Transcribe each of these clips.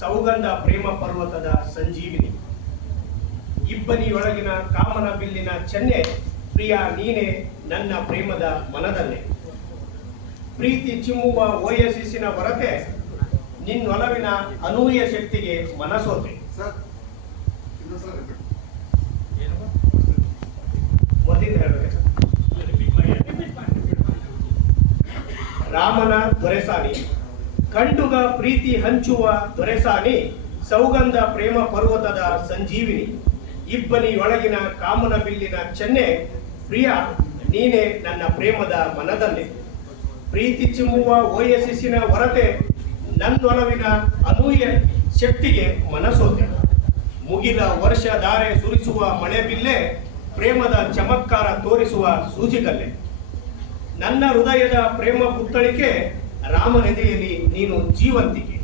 ಸೌಗಂಧ ಪ್ರೇಮ ಪರ್ವತದ ಸಂಜೀವಿನಿ, ಇಬ್ಬನಿಯೊಳಗಿನ ಕಾಮನ ಬಿಲ್ಲಿನ ಚೆನ್ನೆ, ಪ್ರಿಯ ನೀನೆ ನನ್ನ ಪ್ರೇಮದ ಮನದಲ್ಲೇ. ಪ್ರೀತಿ ಚಿಮ್ಮುವ ಓಯಸಿಸಿನ ಹೊರತೆ, ನಿನ್ನೊಲವಿನ ಅನೂಹ್ಯ ಶಕ್ತಿಗೆ ಮನಸೋತೆ. ರಾಮನ ದೊರೆಸಾನಿ, ಕಂಡುಗ ಪ್ರೀತಿ ಹಂಚುವ ದೊರೆಸಾನಿ, ಸೌಗಂಧ ಪ್ರೇಮ ಪರ್ವತದ ಸಂಜೀವಿನಿ, ಇಬ್ಬನಿಯೊಳಗಿನ ಕಾಮನ ಬಿಲ್ಲಿನ ಚೆನ್ನೆ, ಪ್ರಿಯ ನೀನೆ ನನ್ನ ಪ್ರೇಮದ ಮನದಲ್ಲೇ. ಪ್ರೀತಿ ಚಿಮ್ಮುವ ಓಯಸಿಸಿನ ಹೊರತೆ, ನನ್ನೊಲವಿನ ಅನೂಹ್ಯ ಶಕ್ತಿಗೆ ಮನಸೋತೆ. ಮುಗಿಲ ವರ್ಷ ಧಾರೆ ಸುರಿಸುವ ಮಳೆ ಬಿಲ್ಲೆ, ಪ್ರೇಮದ ಚಮತ್ಕಾರ ತೋರಿಸುವ ಸೂಜಿಗಲ್ಲೆ. ನನ್ನ ಹೃದಯದ ಪ್ರೇಮ ಪುತ್ತಳಿಕೆ, ರಾಮನೆದೆಯಲ್ಲಿ ನೀನು ಜೀವಂತಿಕೆ.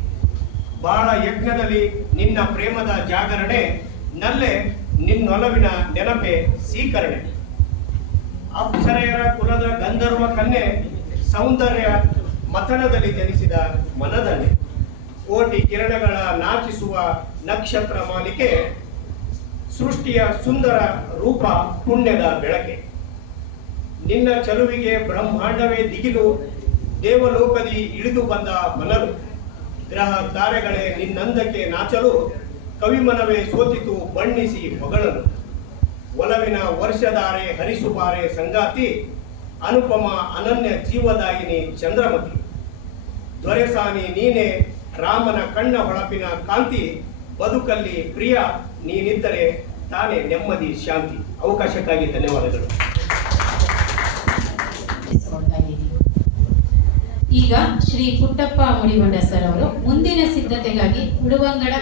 ಬಾಳ ಯಜ್ಞದಲ್ಲಿ ನಿನ್ನ ಪ್ರೇಮದ ಜಾಗರಣೆ, ನಲ್ಲೆ ನಿನ್ನೊಲವಿನ ನೆನಪೆ ಸೀಕರಣೆ. ಅಪ್ಸರೆಯರ ಕುಲದ ಗಂಧರ್ವ ಕನ್ಯೆ, ಸೌಂದರ್ಯ ಮಥನದಲ್ಲಿ ಜನಿಸಿದ ಮನದನ್ನೇ. ಕೋಟಿ ಕಿರಣಗಳ ನಾಚಿಸುವ ನಕ್ಷತ್ರ ಮಾಲಿಕೆ, ಸೃಷ್ಟಿಯ ಸುಂದರ ರೂಪ ಪುಣ್ಯದ ಬೆಳಕೆ. ನಿನ್ನ ಚಲುವಿಗೆ ಬ್ರಹ್ಮಾಂಡವೇ ದಿಗಿಲು, ದೇವಲೋಕದಿ ಇಳಿದು ಬಂದ ಮನಲು. ಗ್ರಹ ತಾರೆಗಳೇ ನಿನ್ನಂದಕ್ಕೆ ನಾಚಲು, ಕವಿಮನವೇ ಸೋತಿತು ಬಣ್ಣಿಸಿ ಹೊಗಳಲು. ಒಲವಿನ ವರ್ಷಧಾರೆ ಹರಿಸುಬಾರೆ ಸಂಗಾತಿ, ಅನುಪಮ ಅನನ್ಯ ಜೀವದಾಯಿನಿ ಚಂದ್ರಮತಿ. ದೊರೆಸಾನಿ ನೀನೆ ರಾಮನ ಕಣ್ಣ ಹೊಳಪಿನ ಕಾಂತಿ, ಬದುಕಲ್ಲಿ ಪ್ರಿಯ ನೀನಿದ್ದರೆ ತಾನೇ ನೆಮ್ಮದಿ ಶಾಂತಿ. ಅವಕಾಶಕ್ಕಾಗಿ ಧನ್ಯವಾದಗಳು. ಈಗ ಶ್ರೀ ಪುಟ್ಟಪ್ಪ ಮುಡಿಗೊಂಡ ಸರ್ ಅವರು ಮುಂದಿನ ಸಿದ್ಧತೆಗಾಗಿ ಉಡುವಂಗಡ